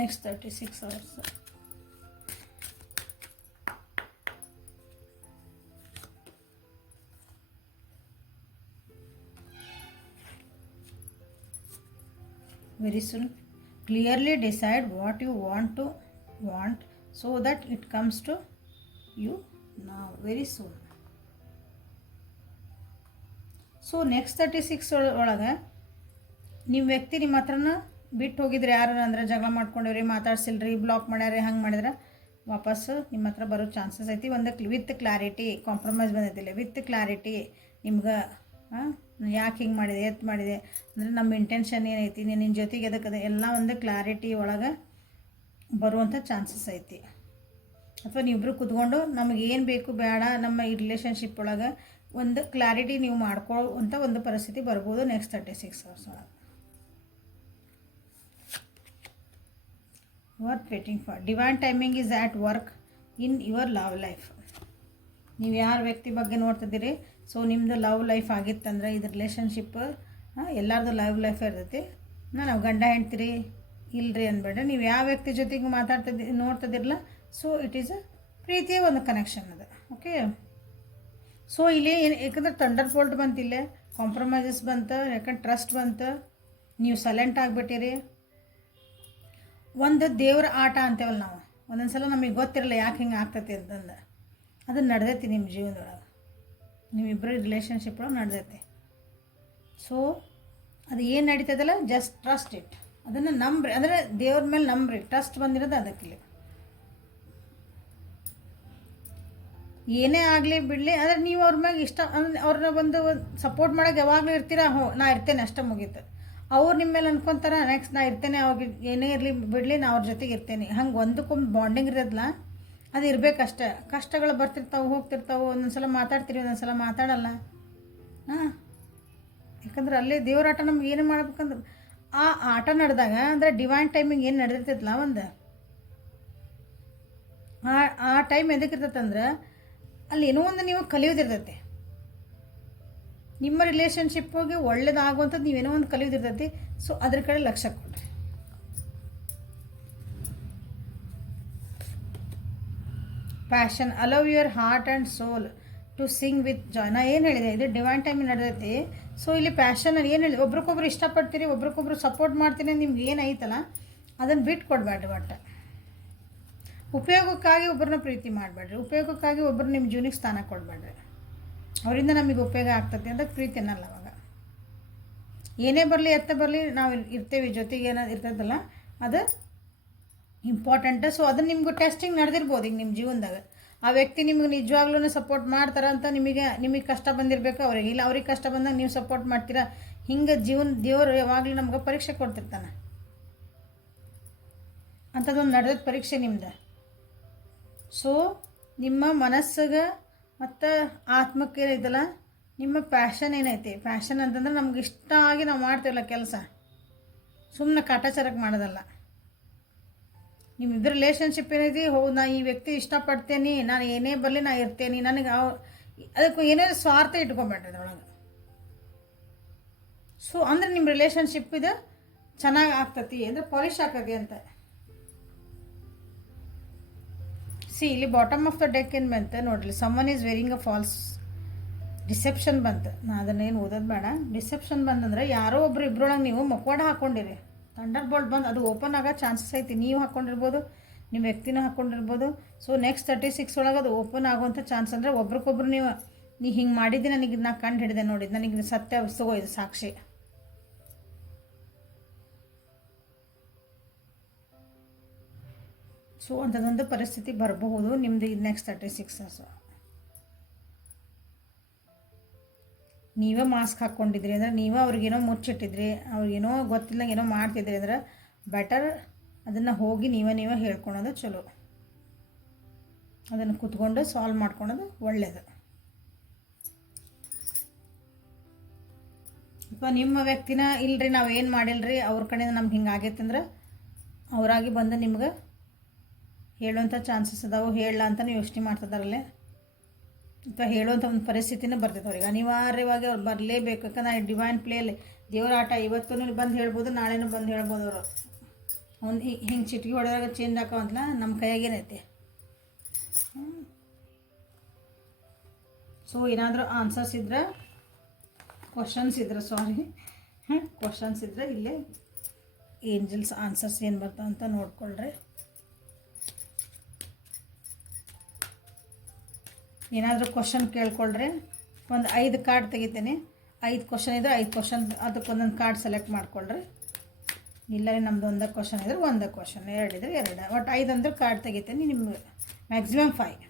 Next 36 hours very soon. Clearly decide what you want so that it comes to you now very soon. So next 36 ಒಳಗೆ ನಿಮ್ಮ ವ್ಯಕ್ತಿ ನಿಮ್ಮ ಹತ್ರನ ಬಿಟ್ಟು ಹೋಗಿದ್ರೆ, ಯಾರು ಅಂದರೆ ಜಗಳ ಮಾಡ್ಕೊಂಡಿವ್ರಿ, ಮಾತಾಡ್ಸಿಲ್ರಿ, ಬ್ಲಾಕ್ ಮಾಡ್ಯಾರಿ, ಹಂಗೆ ಮಾಡಿದ್ರೆ ವಾಪಸ್ಸು ನಿಮ್ಮ ಹತ್ರ ಬರೋ ಚಾನ್ಸಸ್ ಐತಿ. ಒಂದು ವಿತ್ ಕ್ಲಾರಿಟಿ, ಕಾಂಪ್ರಮೈಸ್ ಬಂದೈತಿಲ್ಲ, ವಿತ್ ಕ್ಲಾರಿಟಿ ನಿಮ್ಗೆ ಯಾಕೆ ಹಿಂಗೆ ಮಾಡಿದೆ, ಮಾಡಿದೆ ಅಂದರೆ ನಮ್ಮ ಇಂಟೆನ್ಷನ್ ಏನೈತಿ, ನಿನ್ನ ಜೊತೆಗೆ ಅದಕ್ಕೆ ಎಲ್ಲ ಒಂದು ಕ್ಲಾರಿಟಿ ಒಳಗೆ ಬರುವಂಥ ಚಾನ್ಸಸ್ ಐತಿ. ಅಥವಾ ನೀವಿಬ್ಬರು ಕೂತ್ಕೊಂಡು ನಮಗೆ ಏನು ಬೇಕು ಬೇಡ ನಮ್ಮ ಈ ರಿಲೇಷನ್ಶಿಪ್ ಒಳಗೆ ಒಂದು ಕ್ಲಾರಿಟಿ ನೀವು ಮಾಡ್ಕೊಳ್ಳುವಂಥ ಒಂದು ಪರಿಸ್ಥಿತಿ ಬರ್ಬೋದು ನೆಕ್ಸ್ಟ್ 36 ಅವರ್ಸ್ ಒಳಗೆ. Worth waiting for divine timing is at work in your love life. ನೀವು ಯಾರ ವ್ಯಕ್ತಿ ಬಗ್ಗೆ ನೋಡ್ತಿದ್ದೀರಿ, ಸೊ ನಿಮ್ಮದು ಲವ್ ಲೈಫ್ ಆಗಿತ್ತಂದ್ರೆ, ಇದು ರಿಲೇಷನ್ಶಿಪ್ ಎಲ್ಲರದು ಲೈಫ್ ಇರ್ತೈತಿ. ನಾವು ಗಂಡ ಹೆಂಡ್ತಿರಿ ಇಲ್ಲರಿ ಅನ್ಬೇಡ್ರಿ. ನೀವು ಯಾವ ವ್ಯಕ್ತಿ ಜೊತೆಗೆ ನೋಡ್ತಿದ್ದಿರಲ್ಲ, ಸೊ ಇಟ್ ಈಸ್ ಅ ಪ್ರೀತಿಯ ಒಂದು ಕನೆಕ್ಷನ್ ಅದು. ಓಕೆ. ಸೊ ಇಲ್ಲಿ ಯಾಕಂದ್ರೆ ಥಂಡರ್ ಬೋಲ್ಟ್ ಬಂತು, ಇಲ್ಲೇ ಕಾಂಪ್ರಮೈಸಸ್ ಬಂತು, ಯಾಕಂದ್ರೆ ಟ್ರಸ್ಟ್ ಬಂತು, ನೀವು ಸೈಲೆಂಟ್ ಆಗಿಬಿಟ್ಟಿರಿ. ಒಂದು ದೇವ್ರ ಆಟ ಅಂತೇವಲ್ಲ ನಾವು, ಒಂದೊಂದು ಸಲ ನಮಗೆ ಗೊತ್ತಿರಲ್ಲ ಯಾಕೆ ಹಿಂಗೆ ಆಗ್ತೈತಿ ಅಂತಂದು. ಅದು ನಡೆದೈತಿ ನಿಮ್ಮ ಜೀವನದೊಳಗೆ, ನೀವಿಬ್ಬರು ರಿಲೇಷನ್ಶಿಪ್ ಒಳಗೆ ನಡೆದೈತಿ. ಸೊ ಅದು ಏನು ನಡೀತದಲ್ಲ, ಜಸ್ಟ್ ಟ್ರಸ್ಟ್ ಇಟ್. ಅದನ್ನು ನಂಬ್ರಿ, ಅಂದರೆ ದೇವ್ರ ಮೇಲೆ ನಂಬ್ರಿ. ಟ್ರಸ್ಟ್ ಬಂದಿರೋದು ಅದಕ್ಕಿಲ್ಲ. ಏನೇ ಆಗಲಿ ಬಿಡಲಿ, ಆದರೆ ನೀವು ಅವ್ರ ಮ್ಯಾಗ ಇಷ್ಟ ಅಂದ್ರೆ ಅವ್ರನ್ನ ಒಂದು ಸಪೋರ್ಟ್ ಮಾಡೋಕೆ ಯಾವಾಗಲೂ ಇರ್ತೀರಾ. ನಾ ಇರ್ತೇನೆ ಅಷ್ಟೇ, ಮುಗೀತು. ಅವ್ರು ನಿಮ್ಮ ಮೇಲೆ ಅನ್ಕೊತಾರೆ ನೆಕ್ಸ್ಟ್ ನಾ ಇರ್ತೇನೆ, ಅವಾಗ ಏನೇ ಇರಲಿ ಬಿಡಲಿ ನಾ ಅವ್ರ ಜೊತೆಗೆ ಇರ್ತೇನೆ. ಹಂಗೆ ಒಂದಕ್ಕೊಂದು ಬಾಂಡಿಂಗ್ ಇರೋದಲ್ಲ, ಅದು ಇರಬೇಕಷ್ಟೆ. ಕಷ್ಟಗಳು ಬರ್ತಿರ್ತಾವೆ ಹೋಗ್ತಿರ್ತಾವೆ, ಒಂದೊಂದು ಸಲ ಮಾತಾಡ್ತೀರಿ, ಒಂದೊಂದು ಸಲ ಮಾತಾಡಲ್ಲ. ಹಾಂ, ಯಾಕಂದ್ರೆ ಅಲ್ಲೇ ದೇವರಾಟ ನಮ್ಗೆ ಏನು ಮಾಡ್ಬೇಕಂದ್ರೆ ಆ ಆಟ ನಡೆದಾಗ ಅಂದರೆ ಡಿವೈನ್ ಟೈಮಿಂಗ್ ಏನು ನಡೆದಿರ್ತೈತಲ್ಲ ಒಂದು ಆ ಟೈಮ್ ಎದಕ್ಕಿರ್ತೈತೆ ಅಲ್ಲಿ ಏನೋ ಒಂದು ನೀವು ಕಲಿಯೋದಿರ್ತೈತೆ. ನಿಮ್ಮ ರಿಲೇಷನ್ಶಿಪ್ ಹೋಗಿ ಒಳ್ಳೇದಾಗುವಂಥದ್ದು ನೀವೇನೋ ಒಂದು ಕಲಿಯೋದಿರ್ತೈತಿ. ಸೊ ಅದ್ರ ಕಡೆ ಲಕ್ಷ್ಯ ಕೊಡ್ರಿ. Passion, allow your heart and soul to sing with joy. ನಾ ಏನು ಹೇಳಿದೆ, ಇದು ಡಿವೈನ್ ಟೈಮ್ ನಡೆದೈತಿ. ಸೊ ಇಲ್ಲಿ ಪ್ಯಾಷನ್ ಏನು ಹೇಳಿದೆ, ಒಬ್ರಿಗೊಬ್ರು ಇಷ್ಟಪಡ್ತೀರಿ, ಒಬ್ರಿಗೊಬ್ರು ಸಪೋರ್ಟ್ ಮಾಡ್ತೀನಿ, ನಿಮ್ಗೆ ಏನೈತಲ್ಲ ಅದನ್ನು ಬಿಟ್ಟು ಕೊಡಬೇಡ್ರಿ. ಒಟ್ಟು ಉಪಯೋಗಕ್ಕಾಗಿ ಒಬ್ಬರನ್ನ ಪ್ರೀತಿ ಮಾಡಬೇಡ್ರಿ, ಉಪಯೋಗಕ್ಕಾಗಿ ಒಬ್ಬರು ನಿಮ್ಮ ಜೀವನಕ್ಕೆ ಸ್ಥಾನ ಕೊಡಬೇಡ್ರಿ. ಅವರಿಂದ ನಮಗೆ ಉಪಯೋಗ ಆಗ್ತದೆ ಅಂತ ಪ್ರೀತಿ ಅನ್ನಲ್ಲ. ಅವಾಗ ಏನೇ ಬರಲಿ ಎತ್ತ ಬರಲಿ ನಾವು ಇರ್ತೇವೆ, ಜೊತೆಗೆ ಏನಾದ್ರು ಇರ್ತದಲ್ಲ ಅದು ಇಂಪಾರ್ಟೆಂಟ್. ಸೊ ಅದನ್ನು ನಿಮ್ಗೆ ಟೆಸ್ಟಿಂಗ್ ನಡೆದಿರ್ಬೋದು ಈಗ ನಿಮ್ಮ ಜೀವನದಾಗ. ಆ ವ್ಯಕ್ತಿ ನಿಮ್ಗೆ ನಿಜವಾಗ್ಲೂ ಸಪೋರ್ಟ್ ಮಾಡ್ತಾರಂತ ನಿಮಗೆ ಕಷ್ಟ ಬಂದಿರಬೇಕು ಅವರಿಗೆ, ಇಲ್ಲ ಅವ್ರಿಗೆ ಕಷ್ಟ ಬಂದಾಗ ನೀವು ಸಪೋರ್ಟ್ ಮಾಡ್ತೀರಾ. ಹಿಂಗೆ ದೇವರು ಯಾವಾಗಲೂ ನಮ್ಗೆ ಪರೀಕ್ಷೆ ಕೊಡ್ತಿರ್ತಾನೆ. ಅಂಥದ್ದೊಂದು ನಡೆದ ಪರೀಕ್ಷೆ ನಿಮ್ದು. ಸೊ ನಿಮ್ಮ ಮನಸ್ಸಿಗೆ ಮತ್ತು ಆತ್ಮಕ್ಕೆ ಏನೈತಲ್ಲ, ನಿಮ್ಮ ಪ್ಯಾಷನ್ ಏನೈತಿ, ಪ್ಯಾಷನ್ ಅಂತಂದ್ರೆ ನಮ್ಗೆ ಇಷ್ಟ ಆಗಿ ನಾವು ಮಾಡ್ತೀವಲ್ಲ ಕೆಲಸ, ಸುಮ್ಮನೆ ಕಾಟಾಚಾರಕ್ಕೆ ಮಾಡೋದಲ್ಲ. ನಿಮ್ಮಿಬ್ಬರು ರಿಲೇಷನ್ಶಿಪ್ ಏನೈತಿ, ಹೌದು ನಾ ಈ ವ್ಯಕ್ತಿ ಇಷ್ಟಪಡ್ತೇನೆ, ನಾನು ಏನೇ ಬರಲಿ ನಾ ಇರ್ತೇನೆ, ನನಗೆ ಅದಕ್ಕೆ ಏನೇ ಸ್ವಾರ್ಥ ಇಟ್ಕೊಬೇಡ್ರಿ ಅದ್ರೊಳಗೆ. ಸೊ ಅಂದ್ರೆ ನಿಮ್ಮ ರಿಲೇಷನ್ಶಿಪ್ ಇದು ಚೆನ್ನಾಗಿ ಆಗ್ತತಿ ಅಂದರೆ ಪಾಲಿಶ್ ಆಗ್ತತಿ ಅಂತ. ಇಲ್ಲಿ ಬಾಟಮ್ ಆಫ್ ದ ಡೆಕ್ ಏನು ಬಂತು ನೋಡ್ರಿ, someone is wearing a false deception ಬಂತು. ನಾ ಅದನ್ನೇನು ಓದೋದು ಬೇಡ. ಡಿಸೆಪ್ಷನ್ ಬಂದಂದ್ರೆ ಯಾರೋ ಒಬ್ರು ಇಬ್ಬರೊಳಗೆ ನೀವು ಮಕ್ವಾಡ ಹಾಕ್ಕೊಂಡಿರಿ, ಥಂಡರ್ ಬೋಲ್ಟ್ ಬಂದು ಅದು ಓಪನ್ ಆಗೋ ಚಾನ್ಸಸ್ ಐತಿ. ನೀವು ಹಾಕ್ಕೊಂಡಿರ್ಬೋದು, ನಿಮ್ಮ ವ್ಯಕ್ತಿನೂ ಹಾಕ್ಕೊಂಡಿರ್ಬೋದು. ಸೊ ನೆಕ್ಸ್ಟ್ 36 ಒಳಗೆ ಅದು ಓಪನ್ ಆಗುವಂಥ ಚಾನ್ಸ್ ಅಂದರೆ ಒಬ್ರಿಗೊಬ್ರು ನೀ ಹಿಂಗೆ ಮಾಡಿದ್ದೆ, ನನಗೆ ನಾ ಕಂಡು ಹಿಡಿದೆ ನೋಡಿದ್ದು, ನನಗೆ ಸತ್ಯ ಸುಗೋ ಇದು ಸಾಕ್ಷಿ. ಸೊ ಅಂಥದ್ದೊಂದು ಪರಿಸ್ಥಿತಿ ಬರಬಹುದು ನಿಮ್ಮದು ಇದು ನೆಕ್ಸ್ಟ್ 36 hours. ನೀವೇ ಮಾಸ್ಕ್ ಹಾಕ್ಕೊಂಡಿದ್ರಿ ಅಂದರೆ, ನೀವೇ ಅವ್ರಿಗೇನೋ ಮುಚ್ಚಿಟ್ಟಿದ್ರಿ, ಅವ್ರಿಗೇನೋ ಗೊತ್ತಿಲ್ಲ ಏನೋ ಮಾಡ್ತಿದ್ರಿ ಅಂದ್ರೆ ಬೆಟರ್ ಅದನ್ನು ಹೋಗಿ ನೀವೇ ಹೇಳ್ಕೊಳೋದು ಚಲೋ. ಅದನ್ನು ಕೂತ್ಕೊಂಡು ಸಾಲ್ವ್ ಮಾಡ್ಕೊಳೋದು ಒಳ್ಳೆಯದು. ಅಥವಾ ನಿಮ್ಮ ವ್ಯಕ್ತಿನ ಇಲ್ಲರಿ ನಾವು ಏನು ಮಾಡಿಲ್ಲರಿ ಅವ್ರ ಕಡೆಯಿಂದ ನಮ್ಗೆ ಹಿಂಗೆ ಆಗೈತೆ ಅಂದ್ರೆ ಅವರಾಗಿ ಬಂದು ನಿಮ್ಗೆ ಹೇಳುವಂಥ ಚಾನ್ಸಸ್ ಅದಾವೆ. ಹೇಳಲ್ಲ ಅಂತಲೇ ಯೋಚನೆ ಮಾಡ್ತಿದ್ದಾರಲ್ಲೇ, ಅಥವಾ ಹೇಳುವಂಥ ಒಂದು ಪರಿಸ್ಥಿತಿನೇ ಬರ್ತೈತೆ ಅವ್ರಿಗೆ. ಅನಿವಾರ್ಯವಾಗಿ ಅವ್ರು ಬರಲೇಬೇಕು. ಯಾಕಂದ್ರೆ ಡಿವೈನ್ ಪ್ಲೇಯಲ್ಲಿ ದೇವರ ಆಟ ಇವತ್ತೂ ಬಂದು ಹೇಳ್ಬೋದು, ನಾಳೆನೂ ಬಂದು ಹೇಳ್ಬೋದು. ಅವರು ಒಂದು ಹಿಂಗೆ ಚಿಟ್ಕಿ ಹೊಡೆದಾಗ ಚೇಂಜ್ ಹಾಕೋಂತಲ್ಲ, ನಮ್ಮ ಕೈಯಾಗೇನೈತಿ. ಸೊ ಏನಾದರೂ ಆನ್ಸರ್ಸ್ ಇದ್ರೆ, ಕ್ವಶನ್ಸ್ ಇದ್ರೆ ಇಲ್ಲೇ ಏಂಜಲ್ಸ್ ಆನ್ಸರ್ಸ್ ಏನು ಬರ್ತಾವೆ ಅಂತ ನೋಡ್ಕೊಳ್ರಿ. ಏನಾದರೂ ಕ್ವಶನ್ ಕೇಳ್ಕೊಳ್ರಿ. ಒಂದು 5 ಕಾರ್ಡ್ ತೆಗಿತೀನಿ. 5 ಕ್ವಶನ್ ಇದ್ರೆ 5 ಕ್ವಶನ್ ಅದಕ್ಕೊಂದೊಂದು ಕಾರ್ಡ್ ಸೆಲೆಕ್ಟ್ ಮಾಡ್ಕೊಳ್ರಿ. ಇಲ್ಲ ರೀ ನಮ್ಮದು ಒಂದೇ ಕ್ವಶನ್ ಇದ್ರೆ ಒಂದೇ ಕ್ವಶನ್, 2 ಇದ್ರೆ 2, ಒಟ್ಟು 5 ಅಂದ್ರೆ ಕಾರ್ಡ್ ತೆಗಿತೀನಿ. ನಿಮ್ಗೆ ಮ್ಯಾಕ್ಸಿಮಮ್ 5.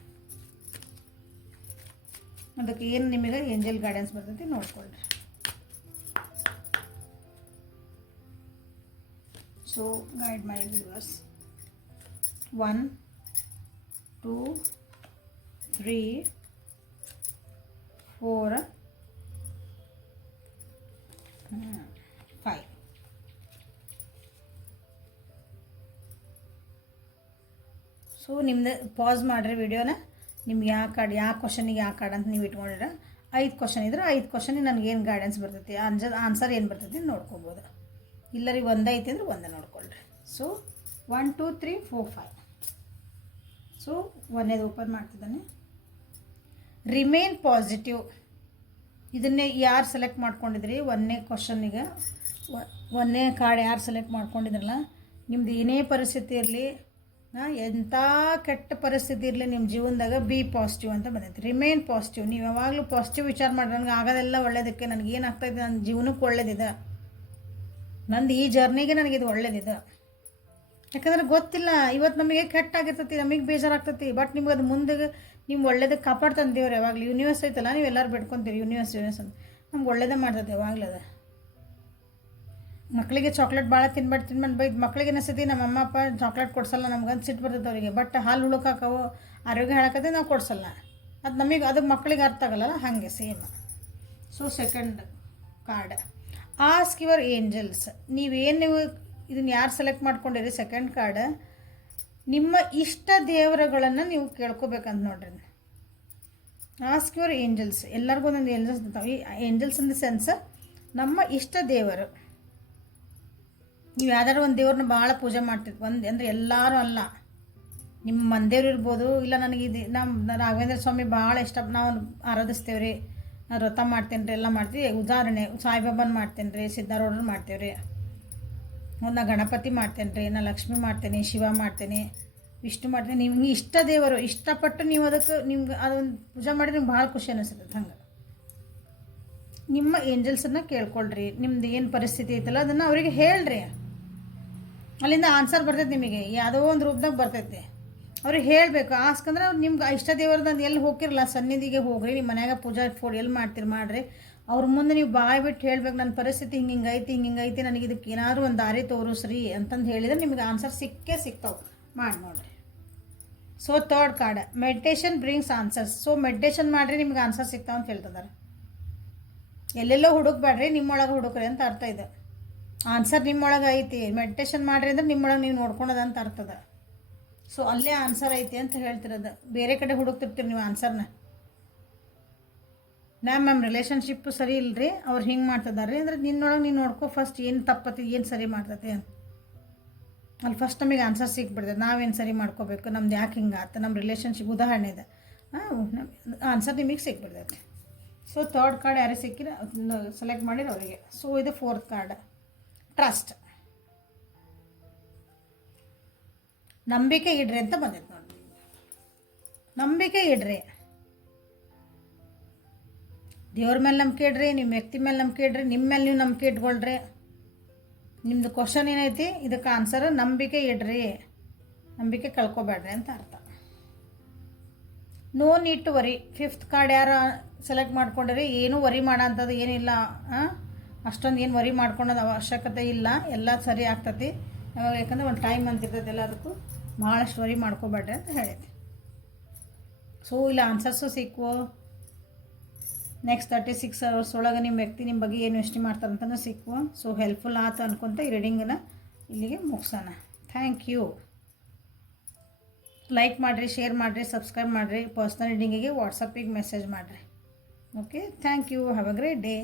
ಅದಕ್ಕೆ ಏನು ನಿಮಗೆ ಏಂಜಲ್ ಗೈಡೆನ್ಸ್ ಬರ್ತೈತಿ ನೋಡ್ಕೊಳ್ರಿ. So guide my viewers. 1 2 3 4 5. So ನಿಮ್ದು ಪಾಸ್ ಮಾಡಿರಿ ವಿಡಿಯೋನ. ನಿಮ್ಗೆ ಯಾವ ಕ್ವಶನಿಗೆ ಯಾವ ಕಾರ್ಡ್ ಅಂತ ನೀವು ಇಟ್ಕೊಂಡಿರ. 5 ಕ್ವಶನ್ ಇದ್ರೆ 5 ಕ್ವಶನಿಗೆ ನನಗೇನು ಗೈಡೆನ್ಸ್ ಬರ್ತೈತಿ, ಆನ್ಸರ್ ಏನು ಬರ್ತೈತಿ ನೋಡ್ಕೊಬೋದು. ಇಲ್ಲ ರೀ ಒಂದೇ ಐತಿ ಅಂದ್ರೆ ಒಂದೇ ನೋಡ್ಕೊಳ್ರಿ. ಸೊ 1 2 3 4 5. ಸೊ ಒಂದೇದು ಓಪನ್ ಮಾಡ್ತಿದ್ದಾನೆ. Remain positive. ಇದನ್ನೇ ಯಾರು ಸೆಲೆಕ್ಟ್ ಮಾಡ್ಕೊಂಡಿದ್ರಿ, ಒಂದನೇ ಕ್ವಶನ್ನಿಗೆ ಒಂದನೇ ಕಾರ್ಡ್ ಯಾರು ಸೆಲೆಕ್ಟ್ ಮಾಡ್ಕೊಂಡಿದ್ರಲ್ಲ, ನಿಮ್ದು ಏನೇ ಪರಿಸ್ಥಿತಿ ಇರಲಿ, ಎಂಥ ಕೆಟ್ಟ ಪರಿಸ್ಥಿತಿ ಇರಲಿ ನಿಮ್ಮ ಜೀವನದಾಗ ಬಿ ಪಾಸಿಟಿವ್ ಅಂತ ಬಂದೈತೆ. Remain positive. ನೀವು ಯಾವಾಗಲೂ ಪಾಸಿಟಿವ್ ವಿಚಾರ ಮಾಡಿರಿ. ನನಗೆ ಆಗೋದೆಲ್ಲ ಒಳ್ಳೇದಕ್ಕೆ, ನನಗೇನಾಗ್ತಾಯಿದೆ, ನನ್ನ ಜೀವನಕ್ಕೆ ಒಳ್ಳೇದಿದೆ, ನಂದು ಈ ಜರ್ನಿಗೆ ನನಗಿದು ಒಳ್ಳೇದಿದೆ. ಯಾಕಂದ್ರೆ ಗೊತ್ತಿಲ್ಲ, ಇವತ್ತು ನಮಗೆ ಕೆಟ್ಟಾಗಿರ್ತೈತಿ, ನಮಗೆ ಬೇಜಾರಾಗ್ತೈತಿ, ಬಟ್ ನಿಮ್ಗೆ ಅದು ಮುಂದೆ ನೀವು ಒಳ್ಳೇದಕ್ಕೆ ಕಾಪಾಡ್ತಾನೆ ದೇವ್ರು. ಯಾವಾಗಲೂ ಯೂನಿವರ್ಸ್ ಐತಲ್ಲ, ನೀವು ಎಲ್ಲರೂ ಬಿಡ್ಕೊತೀರಿ ಯೂನಿವರ್ಸ್ ಅಂತ, ನಮ್ಗೆ ಒಳ್ಳೇದೇ ಮಾಡ್ತೈತೆ ಯಾವಾಗಲೂ. ಅದು ಮಕ್ಕಳಿಗೆ ಚಾಕ್ಲೇಟ್ ಭಾಳ ತಿನ್ಬಾರ್ದು ಬೈದು ಮಕ್ಳಿಗೆ ಅನಿಸ್ತೈತಿ ನಮ್ಮ ಅಮ್ಮ ಅಪ್ಪ ಚಾಕ್ಲೇಟ್ ಕೊಡ್ಸಲ್ಲ ನಮ್ಗಂತ ಸಿಟ್ಟು ಬರ್ತೈತೆ ಅವರಿಗೆ. ಬಟ್ ಹಾಲು ಹುಳುಕಾಕವು ಆರೋಗ್ಯ ಹೇಳಕತ್ತೆ ನಾವು ಕೊಡ್ಸಲ್ಲ. ಅದು ನಮಗೆ ಅದು ಮಕ್ಕಳಿಗೆ ಅರ್ಥ ಆಗಲ್ಲ. ಹಾಗೆ same. So second card, ask your angels. ನೀವು ಇದನ್ನು ಯಾರು ಸೆಲೆಕ್ಟ್ ಮಾಡ್ಕೊಂಡಿರಿ ಸೆಕೆಂಡ್ ಕಾರ್ಡ್, ನಿಮ್ಮ ಇಷ್ಟ ದೇವರುಗಳನ್ನು ನೀವು ಕೇಳ್ಕೊಬೇಕಂತ ನೋಡ್ರಿ. Ask your angels. ಎಲ್ಲರಿಗೂ ಒಂದೊಂದು ಏಂಜಲ್ಸ್ ಇರ್ತಾವೆ. ಈ ಏಂಜಲ್ಸ್ ಇನ್ ದ ಸೆನ್ಸ್ ನಮ್ಮ ಇಷ್ಟ ದೇವರು. ನೀವು ಯಾವ್ದಾದ್ರು ಒಂದು ದೇವ್ರನ್ನ ಭಾಳ ಪೂಜೆ ಮಾಡ್ತಿರ್ತೀವಿ. ಅಂದರೆ ಎಲ್ಲರೂ ಅಲ್ಲ, ನಿಮ್ಮ ಮನೆದೇವ್ರು ಇರ್ಬೋದು. ಇಲ್ಲ ನನಗೆ ನಮ್ಮ ರಾಘವೇಂದ್ರ ಸ್ವಾಮಿ ಭಾಳ ಇಷ್ಟ, ನಾವು ಆರಾಧಿಸ್ತೇವೆ ರೀ, ನಾನು ವ್ರತ ಮಾಡ್ತೇನೆ ರೀ, ಎಲ್ಲ ಮಾಡ್ತೀವಿ. ಉದಾಹರಣೆ ಸಾಯಿಬಾಬಾನ ಮಾಡ್ತೇನೆ ರೀ, ಸಿದ್ಧಾರೂಢರು ಮಾಡ್ತೇವೆ ರೀ, ನಾ ಗಣಪತಿ ಮಾಡ್ತೇನೆ ರೀ, ನಾ ಲಕ್ಷ್ಮಿ ಮಾಡ್ತೇನೆ, ಶಿವ ಮಾಡ್ತೇನೆ, ವಿಷ್ಣು ಮಾಡ್ತೇನೆ. ನಿಮ್ಗೆ ಇಷ್ಟ ದೇವರು ಇಷ್ಟಪಟ್ಟು ನೀವು ಅದಕ್ಕೆ ನಿಮ್ಗೆ ಅದೊಂದು ಪೂಜೆ ಮಾಡಿದ್ರೆ ನಿಮ್ಗೆ ಭಾಳ ಖುಷಿ ಅನಿಸ್ತದೆ. ಹಂಗೆ ನಿಮ್ಮ ಏಂಜಲ್ಸನ್ನು ಕೇಳ್ಕೊಳ್ರಿ. ನಿಮ್ದು ಏನು ಪರಿಸ್ಥಿತಿ ಐತಲ್ಲ ಅದನ್ನು ಅವರಿಗೆ ಹೇಳ್ರಿ. ಅಲ್ಲಿಂದ ಆನ್ಸರ್ ಬರ್ತೈತೆ ನಿಮಗೆ, ಯಾವುದೋ ಒಂದು ರೂಪದಾಗ ಬರ್ತೈತೆ. ಅವ್ರಿಗೆ ಹೇಳಬೇಕು. ಆಸ್ಕ್ ಅಂದ್ರೆ ಅವ್ರು ನಿಮ್ಗೆ ಇಷ್ಟ ದೇವ್ರದ್ದು ಎಲ್ಲಿ ಹೋಗಿರಲ್ಲ ಸನ್ನಿಧಿಗೆ ಹೋಗ್ರಿ, ನಿಮ್ಮ ಮನ್ಯಾಗ ಪೂಜಾ ಎಲ್ಲಿ ಮಾಡ್ತೀರಿ ಮಾಡಿರಿ. ಅವ್ರ ಮುಂದೆ ನೀವು ಬಾಯ್ ಬಿಟ್ಟು ಹೇಳ್ಬೇಕು, ನನ್ನ ಪರಿಸ್ಥಿತಿ ಹಿಂಗೈತಿ, ನನಗೆ ಇದಕ್ಕೆ ಏನಾದರೂ ಒಂದು ದಾರಿ ತೋರಿಸ್ರಿ ಅಂತಂದು ಹೇಳಿದರೆ ನಿಮಗೆ ಆನ್ಸರ್ ಸಿಗ್ತಾವೆ. ಮಾಡಿ ನೋಡಿರಿ. So third card, meditation brings answers. So meditation ಮಾಡಿರಿ, ನಿಮ್ಗೆ ಆನ್ಸರ್ ಸಿಗ್ತಾವೆ ಅಂತ ಹೇಳ್ತಿದ್ದಾರೆ. ಎಲ್ಲೆಲ್ಲೋ ಹುಡುಕ್ಬೇಡ್ರಿ, ನಿಮ್ಮೊಳಗೆ ಹುಡುಕ್ರಿ ಅಂತ ಅರ್ಥ ಇದೆ. ಆನ್ಸರ್ ನಿಮ್ಮೊಳಗೆ ಐತಿ. ಮೆಡಿಟೇಷನ್ ಮಾಡಿರಿ ಅಂದ್ರೆ ನಿಮ್ಮೊಳಗೆ ನೀವು ನೋಡ್ಕೊಳೋದು ಅಂತ ಅರ್ಥದ. ಸೊ ಅಲ್ಲೇ ಆನ್ಸರ್ ಐತಿ ಅಂತ ಹೇಳ್ತಿರೋದು. ಬೇರೆ ಕಡೆ ಹುಡುಕ್ತಿರ್ತೀರಿ ನೀವು ಆನ್ಸರ್ನ. ಮ್ಯಾಮ್ ರಿಲೇಷನ್ಶಿಪ್ಪು ಸರಿ ಇಲ್ಲರಿ, ಅವ್ರು ಹಿಂಗೆ ಮಾಡ್ತಿದ್ದಾರೆ ಅಂದರೆ ನಿನ್ನೊಳಗೆ ನೀನು ನೋಡ್ಕೊ ಫಸ್ಟ್, ಏನು ತಪ್ಪತಿ ಏನು ಸರಿ ಮಾಡ್ತೈತಿ ಅಂತ. ಅಲ್ಲಿ ಫಸ್ಟ್ ನಮಗೆ ಆನ್ಸರ್ ಸಿಕ್ಬಿಡ್ತದೆ. ನಾವೇನು ಸರಿ ಮಾಡ್ಕೋಬೇಕು, ನಮ್ದು ಯಾಕೆ ಹಿಂಗೆ ಆತ, ನಮ್ಮ ರಿಲೇಷನ್ಶಿಪ್ ಉದಾಹರಣೆ ಇದೆ, ಆನ್ಸರ್ ನಿಮಗೆ ಸಿಕ್ಬಿಡ್ತೈತೆ. ಸೊ ಥರ್ಡ್ ಕಾರ್ಡ್ ಯಾರಿಗೆ ಸಿಕ್ಕಿರ ಸೆಲೆಕ್ಟ್ ಮಾಡಿರಿ ಅವರಿಗೆ. ಸೊ ಇದು ಫೋರ್ತ್ ಕಾರ್ಡ್, ಟ್ರಸ್ಟ್. ನಂಬಿಕೆ ಇಡ್ರಿ ಅಂತ ಬಂದೈತೆ ನೋಡಿ. ನಂಬಿಕೆ ಇಡ್ರಿ, ದೇವ್ರ ಮೇಲೆ ನಂಬಿಕೆ ಇಡ್ರಿ, ನಿಮ್ಮ ವ್ಯಕ್ತಿ ಮೇಲೆ ನಂಬಿಕೆ ಇಡ್ರಿ, ನಿಮ್ಮ ಮೇಲೆ ನೀವು ನಂಬಿಕೆ ಇಟ್ಕೊಳ್ರಿ. ನಿಮ್ಮದು ಕ್ವಶನ್ ಏನೈತಿ ಇದಕ್ಕೆ ಆನ್ಸರ್ ನಂಬಿಕೆ ಇಡ್ರಿ, ನಂಬಿಕೆ ಕಳ್ಕೊಬೇಡ್ರಿ ಅಂತ ಅರ್ಥ. No need to worry. Fifth card ಯಾರು ಸೆಲೆಕ್ಟ್ ಮಾಡ್ಕೊಂಡಿರಿ, ಏನೂ ವರಿ ಮಾಡೋ ಅಂಥದ್ದು ಏನಿಲ್ಲ. ಅಷ್ಟೊಂದು ಏನು ವರಿ ಮಾಡ್ಕೊಳೋದು ಅವಶ್ಯಕತೆ ಇಲ್ಲ, ಎಲ್ಲ ಸರಿ ಆಗ್ತತಿ. ಯಾಕಂದ್ರೆ ಒಂದು ಟೈಮ್ ಅಂತಿರ್ತೈತೆ ಎಲ್ಲದಕ್ಕೂ, ಭಾಳಷ್ಟು ವರಿ ಮಾಡ್ಕೊಬೇಡ್ರಿ ಅಂತ ಹೇಳಿದೆ. ಸೊ ಇಲ್ಲ ಆನ್ಸರ್ಸು ಸಿಕ್ಕುವು. ನೆಕ್ಸ್ಟ್ 36 hours ಒಳಗೆ ನಿಮ್ಮ ವ್ಯಕ್ತಿ ನಿಮ್ಮ ಬಗ್ಗೆ ಏನು ಯೋಚನೆ ಮಾಡ್ತಾರಂತನೂ ಸಿಕ್ಕುವ. ಸೊ ಹೆಲ್ಪ್ಫುಲ್ ಆಯ್ತು ಅನ್ಕೊತ ಈ ರೀಡಿಂಗನ್ನು ಇಲ್ಲಿಗೆ ಮುಗಿಸೋಣ. Thank you. ಲೈಕ್ ಮಾಡಿರಿ, ಶೇರ್ ಮಾಡಿರಿ, ಸಬ್ಸ್ಕ್ರೈಬ್ ಮಾಡಿರಿ. ಪರ್ಸ್ನಲ್ ರೀಡಿಂಗಿಗೆ ವಾಟ್ಸಪ್ಪಿಗೆ ಮೆಸೇಜ್ ಮಾಡಿರಿ. Okay, thank you. Have a great day.